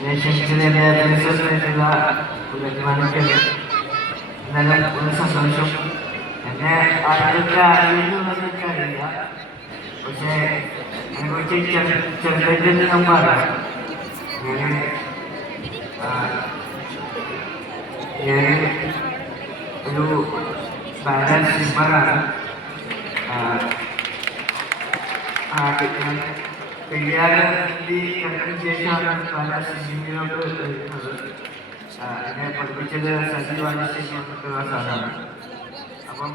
ക്ഷണിച്ചതിനുള്ള ബഹുമാനിക്കല് എന്നാലും ഒരു സന്തോഷം. എന്നെ ആദ്യമൊക്കെ അറിയുന്നത് എനിക്കറിയില്ല, പക്ഷേ അതിനെക്കുറിച്ച് ചെറുപ്പത്തിൽ ഞാൻ പറയാം. ഞാൻ ഒരു ബാലൻസ് സ്ലിമ്മറാണ്. കല്യാണത്തിന് ശേഷമാണ് പല സ്വിമ്മിങ്ങിലോട്ട് വരുന്നത്. എന്നെ പഠിപ്പിച്ചത് സജീവാണ് സാറാണ്. അപ്പം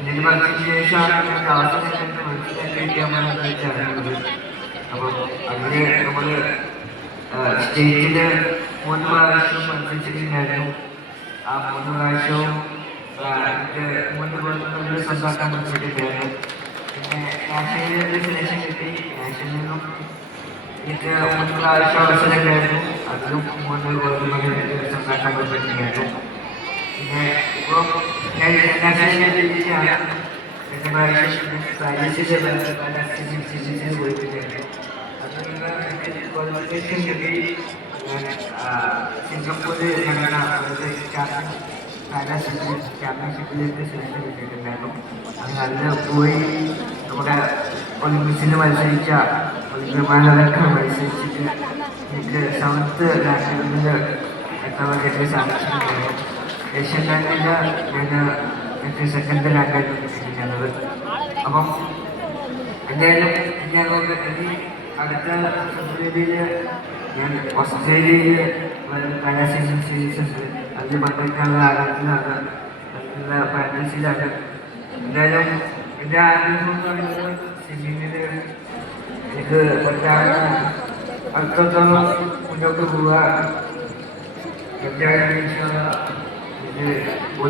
ഇതിന് പഠിച്ചതിന് ശേഷമാണ് ഞാൻ ക്ലാസ്സിനെ മനസ്സിലാക്കിയിരിക്കാമെന്ന് അറിയുന്നത്. അപ്പം അതിന് നമ്മൾ സ്റ്റേജിൽ 3 പ്രാവശ്യം മത്സരിച്ചിട്ടുണ്ടായിരുന്നു. ആ 3 പ്രാവശ്യവും എനിക്ക് 3 പ്രാവശ്യം സ്വന്തമാക്കാൻ പറ്റിയിട്ടുണ്ടായിരുന്നു. പിന്നെ നാഷണലിൽ സെലക്ഷൻ കിട്ടി. നാഷണലിലും എനിക്ക് 3 പ്രാവശ്യം അവസരം ഉണ്ടായിരുന്നു. അതിലും 3 സ്വന്തമാക്കാൻ പറ്റിയിട്ടുണ്ടായിരുന്നു. പിന്നെ ഇപ്പോൾ ഞാൻ നാഷണലിൽ ജയിച്ചാണ് 2 പ്രാവശ്യം പ്രാദേശിക പോയിട്ടുണ്ടായിരുന്നു. ക്വാളിഫിക്കേഷൻ കിട്ടി. സിംഗപ്പൂരിൽ നടന്ന ചാമ്പ്യൻഷിപ്പിലേക്ക് സെലക്ഷൻ കിട്ടിയിട്ടുണ്ടായിരുന്നു. അതിന് പോയി നമ്മുടെ ഒളിമ്പിക്സിൽ മത്സരിച്ച ഒളിമ്പിക് മത്സരിച്ചിട്ട് എനിക്ക് 7th നാഷണലിൽ എത്താൻ വേണ്ടിയിട്ട് സാധിച്ചിട്ടുണ്ടായിരുന്നു. ഏഷ്യൻ റാങ്കിൽ ഞാൻ എനിക്ക് 2nd റാങ്കായിട്ട് കിട്ടിയിട്ടുള്ളത്. അപ്പം എന്തായാലും ഞാൻ അടുത്ത ഫെബ്രുവരിയിൽ ഞാൻ ഓസ്ട്രേലിയയിൽ പാരാസൈക്ലിംഗ് സീരീസ് ഉണ്ട്. അതിൽ പങ്കെടുക്കാനുള്ള ആഗ്രഹത്തിലാണ്, അതിനുള്ള പ്രാക്ടീസിലാണ്. എന്തായാലും എൻ്റെ ആഗ്രഹം എന്ന് പറയുന്നത് സ്വിമ്മിങ്ങിൽ എനിക്ക് അടുത്തോളം മുന്നോട്ട് പോവുക. എന്തായാലും ഇത്